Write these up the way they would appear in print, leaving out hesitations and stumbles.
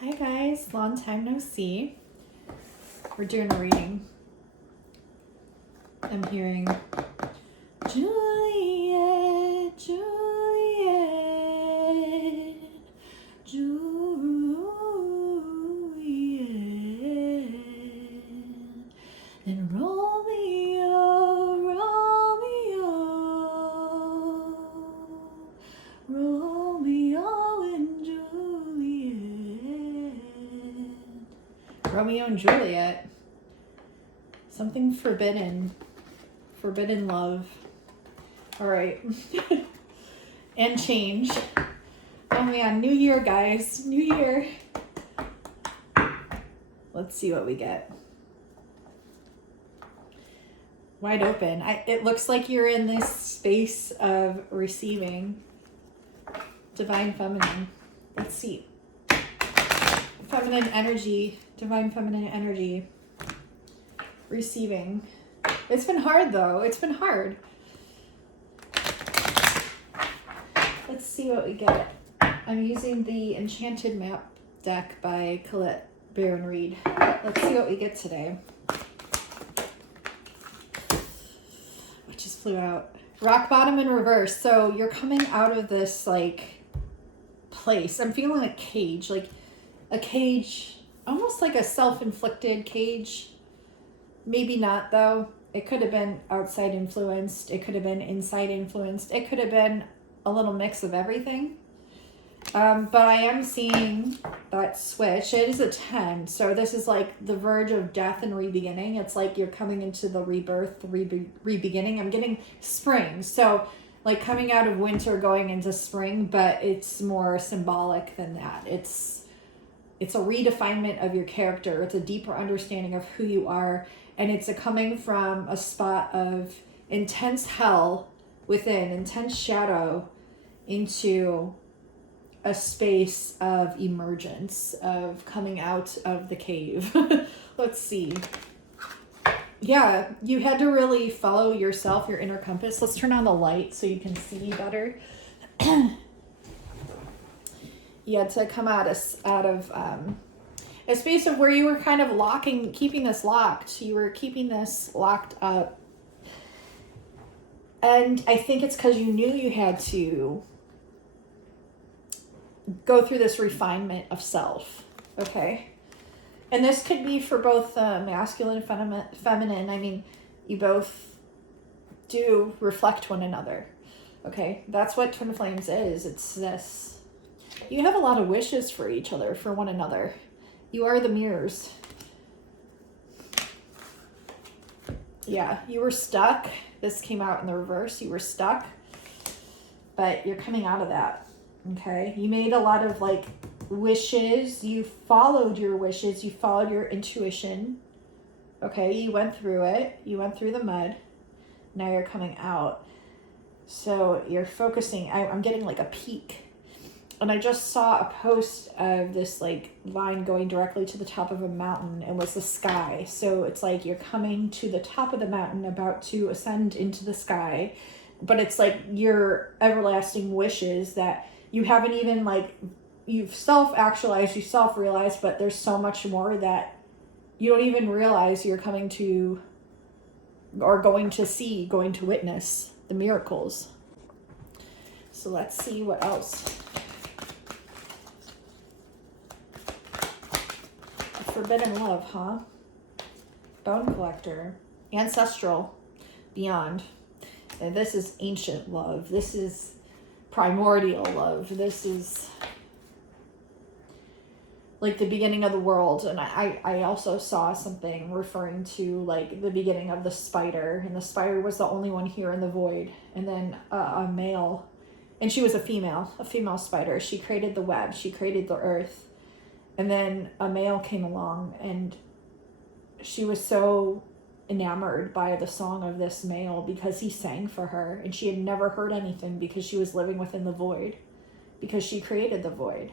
Hi guys, long time no see. We're doing a reading. I'm hearing Juliet, Juliet, Juliet, and Romeo, Romeo, Romeo and Juliet. Romeo and Juliet. Something forbidden. Forbidden love. All right. And change. Oh man, new year, guys. New year. Let's see what we get. Wide open. It looks like you're in this space of receiving. Divine feminine. Let's see. Feminine energy. Divine feminine energy. Receiving. It's been hard though. It's been hard. Let's see what we get. I'm using the Enchanted Map deck by Colette Baron Reed. Let's see what we get today. What just flew out? Rock bottom in reverse. So you're coming out of this like place. I'm feeling a cage, almost like a self-inflicted cage. Maybe not though. It could have been outside influenced. It could have been inside influenced. It could have been a little mix of everything. But I am seeing that switch. It is a 10. So this is like the verge of death and re-beginning. It's like you're coming into the rebirth, re-beginning. I'm getting spring. So like coming out of winter, going into spring, but it's more symbolic than that. It's a redefinement of your character. It's a deeper understanding of who you are. And it's coming from a spot of intense hell within, intense shadow, into a space of emergence, of coming out of the cave. Let's see. Yeah, you had to really follow yourself, your inner compass. Let's turn on the light so you can see better. You had to come out of a space of where you were kind of keeping this locked. You were keeping this locked up. And I think it's because you knew you had to go through this refinement of self. Okay? And this could be for both masculine and feminine. I mean, you both do reflect one another. Okay? That's what Twin Flames is. It's this. You have a lot of wishes for each other, for one another. You are the mirrors. Yeah, you were stuck. This came out in the reverse. You were stuck, but you're coming out of that. Okay? You made a lot of like wishes. You followed your wishes. You followed your intuition. Okay? You went through it. You went through the mud. Now you're coming out. So you're focusing. I'm getting like a peak. And I just saw a post of this like line going directly to the top of a mountain. It was the sky. So it's like you're coming to the top of the mountain, about to ascend into the sky. But it's like your everlasting wishes that you haven't even like, you've self-actualized, you self-realized, but there's so much more that you don't even realize you're coming to, or going to see, going to witness the miracles. So let's see what else. Forbidden love, huh? Bone collector. Ancestral. Beyond. And this is ancient love. This is primordial love. This is like the beginning of the world. And I also saw something referring to like the beginning of the spider. And the spider was the only one here in the void. And then a male. And she was a female spider. She created the web. She created the earth. And then a male came along, and she was so enamored by the song of this male because he sang for her, and she had never heard anything because she was living within the void, because she created the void.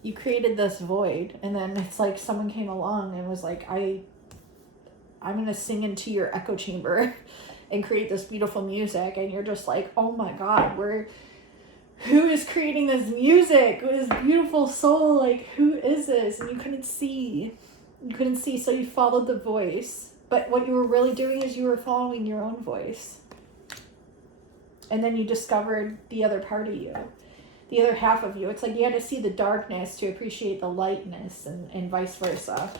You created this void, and then it's like someone came along and was like, I'm going to sing into your echo chamber and create this beautiful music, and you're just like, oh my God, who is creating this music? This beautiful soul, like, who is this? And you couldn't see. You couldn't see, so you followed the voice. But what you were really doing is you were following your own voice. And then you discovered the other part of you, the other half of you. It's like you had to see the darkness to appreciate the lightness, and vice versa.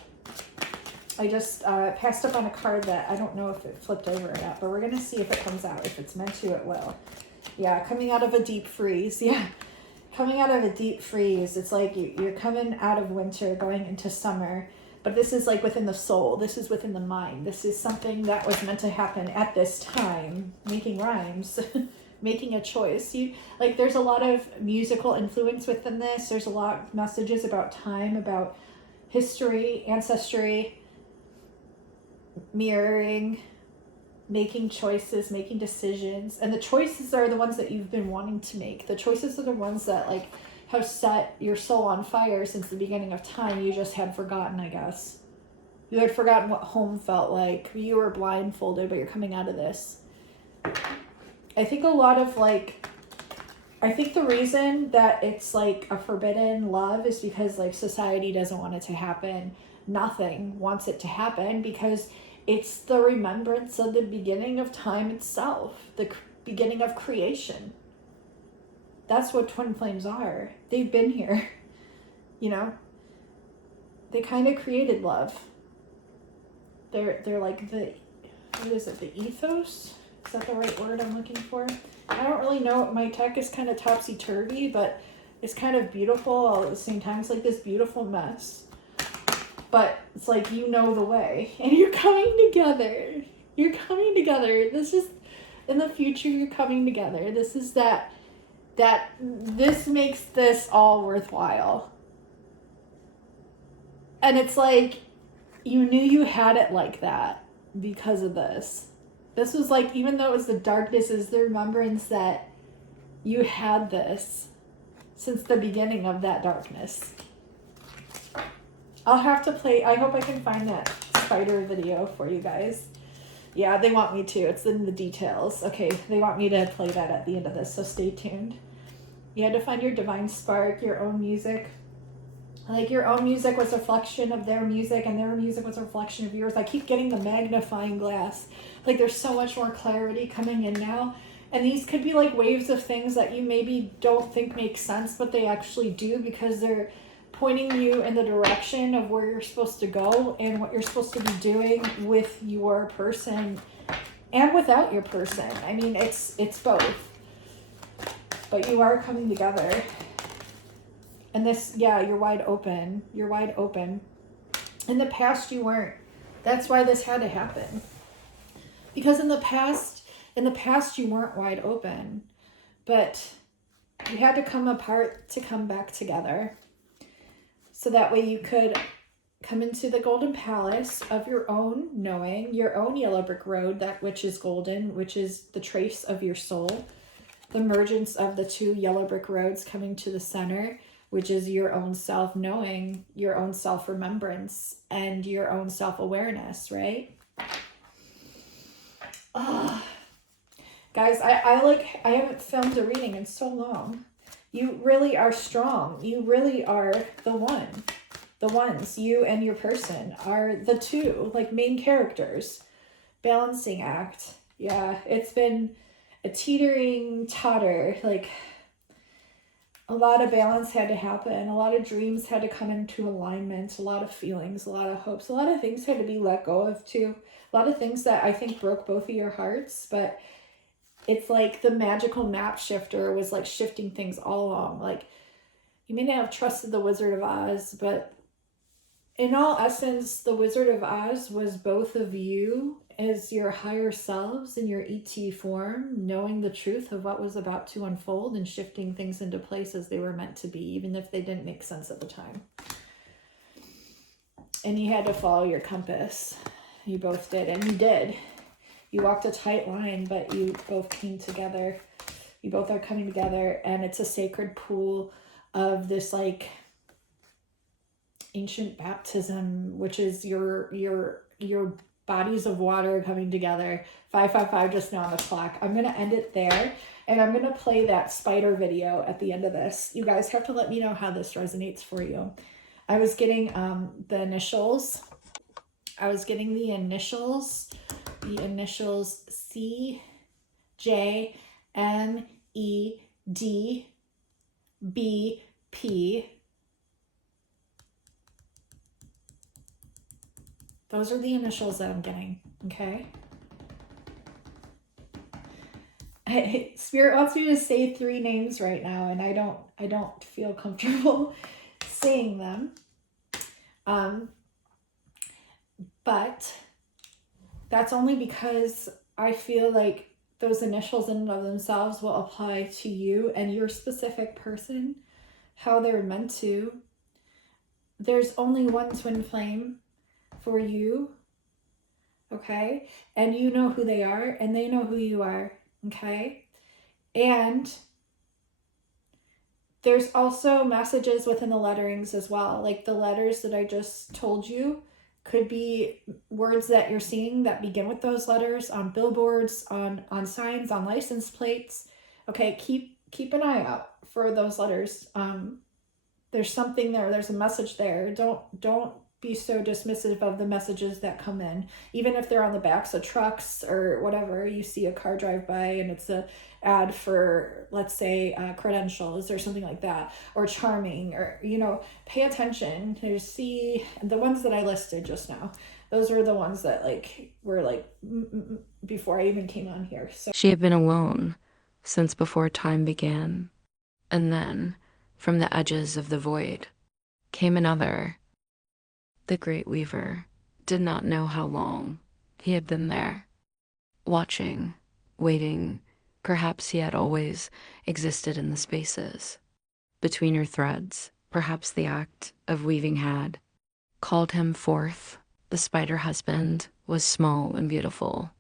I just passed up on a card that I don't know if it flipped over or not, but we're going to see if it comes out. If it's meant to, it will. Yeah, coming out of a deep freeze. Yeah, coming out of a deep freeze. It's like you're coming out of winter, going into summer. But this is like within the soul. This is within the mind. This is something that was meant to happen at this time. Making rhymes. Making a choice. There's a lot of musical influence within this. There's a lot of messages about time, about history, ancestry, mirroring, making choices, making decisions. And the choices are the ones that you've been wanting to make. The choices are the ones that have set your soul on fire since the beginning of time. You just had forgotten, I guess. You had forgotten what home felt like. You were blindfolded, but you're coming out of this. I think a lot of I think the reason that it's a forbidden love is because society doesn't want it to happen. Nothing wants it to happen because it's the remembrance of the beginning of time itself, the beginning of creation. That's what twin flames are. They've been here, They kind of created love. They're like the, what is it, the ethos? Is that the right word I'm looking for? I don't really know. My tech is kind of topsy-turvy, but it's kind of beautiful all at the same time. It's like this beautiful mess. But it's the way. And you're coming together. You're coming together. This is, in the future, you're coming together. This is that this makes this all worthwhile. And it's you knew you had it like that because of this. This was even though it was the darkness, is the remembrance that you had this since the beginning of that darkness. I'll have to play, I hope I can find that spider video for you guys. Yeah, they want me to. It's in the details. Okay, they want me to play that at the end of this, so stay tuned. You had to find your divine spark, your own music. Your own music was a reflection of their music, and their music was a reflection of yours. I keep getting the magnifying glass. There's so much more clarity coming in now. And these could be waves of things that you maybe don't think make sense, but they actually do, because they're pointing you in the direction of where you're supposed to go and what you're supposed to be doing with your person and without your person. I mean, it's both. But you are coming together. And this, yeah, you're wide open. You're wide open. In the past, you weren't. That's why this had to happen. Because in the past, you weren't wide open. But you had to come apart to come back together. So that way you could come into the golden palace of your own knowing, your own yellow brick road, that which is golden, which is the trace of your soul. The emergence of the two yellow brick roads coming to the center, which is your own self-knowing, your own self-remembrance, and your own self-awareness, right? Guys, I haven't filmed a reading in so long. You really are strong. You really are the one. The ones, you and your person, are the two, main characters. Balancing act. Yeah, it's been a teetering totter, a lot of balance had to happen. A lot of dreams had to come into alignment. A lot of feelings, a lot of hopes, a lot of things had to be let go of too. A lot of things that I think broke both of your hearts, but it's the magical map shifter was shifting things all along. You may not have trusted the Wizard of Oz, but in all essence, the Wizard of Oz was both of you as your higher selves in your ET form, knowing the truth of what was about to unfold and shifting things into place as they were meant to be, even if they didn't make sense at the time. And you had to follow your compass. You both did, and you did. You walked a tight line, but you both came together. You both are coming together, and it's a sacred pool of this ancient baptism, which is your bodies of water coming together. 555 just now on the clock. I'm going to end it there, and I'm going to play that spider video at the end of this. You guys have to let me know how this resonates for you. I was getting the initials. I was getting the initials C, J, M, E, D, B, P. Those are the initials that I'm getting, okay? Spirit wants me to say 3 names right now, and I don't feel comfortable saying them. But that's only because I feel like those initials in and of themselves will apply to you and your specific person, how they're meant to. There's only one twin flame for you, okay? And you know who they are, and they know who you are, okay? And there's also messages within the letterings as well. Like the letters that I just told you could be words that you're seeing that begin with those letters on billboards, on signs, on license plates. Okay, keep an eye out for those letters. There's something there. There's a message there. Don't be so dismissive of the messages that come in, even if they're on the backs of trucks or whatever. You see a car drive by and it's a ad for, let's say, credentials or something like that, or charming, or, you know, pay attention to see the ones that I listed just now. Those are the ones that like were like before I even came on here. So she had been alone since before time began, and then from the edges of the void came another. The great weaver did not know how long he had been there, watching, waiting. Perhaps he had always existed in the spaces between her threads. Perhaps the act of weaving had called him forth. The spider husband was small and beautiful,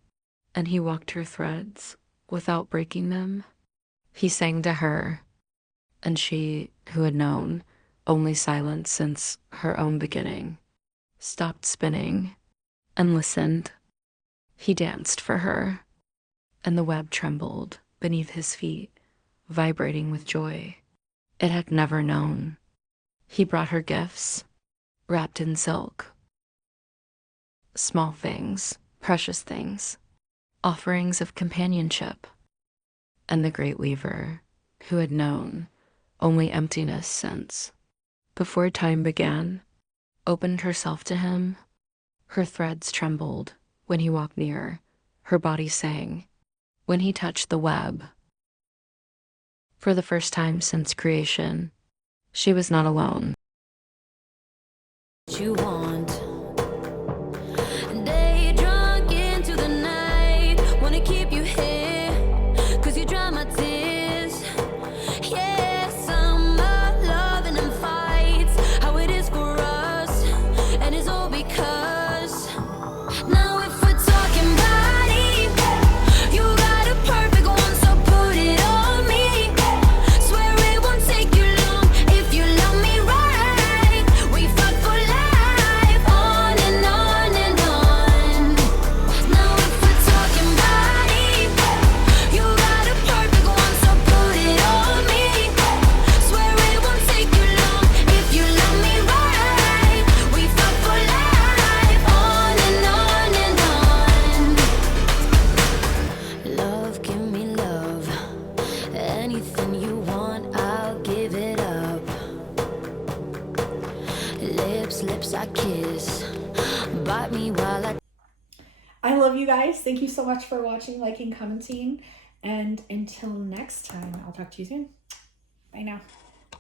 and he walked her threads without breaking them. He sang to her, and she, who had known only silence since her own beginning, stopped spinning and listened. He danced for her, and the web trembled beneath his feet, vibrating with joy it had never known. He brought her gifts, wrapped in silk, small things, precious things, offerings of companionship, and the great weaver, who had known only emptiness since before time began, opened herself to him. Her threads trembled when he walked near. Her body sang when he touched the web. For the first time since creation, she was not alone. You want day drunk into the night, wanna keep you here, 'cause you dry my tears. Yeah, summer loving and fights, how it is for us, and it's all because now if we're talking body, you got a perfect one, so put it on me. Swear it won't take you long if you love me right. We fuck for life, on and on and on. Now if we're talking body, you got a perfect one, so put it on me. Swear it won't take you long if you love me right. We fuck for life, on and on and on. Love, give me love. Anything you want, I'll give it up. Lips, I kiss. Bite me while I love you guys. Thank you so much for watching, liking, commenting, and until next time, I'll talk to you soon. Bye now.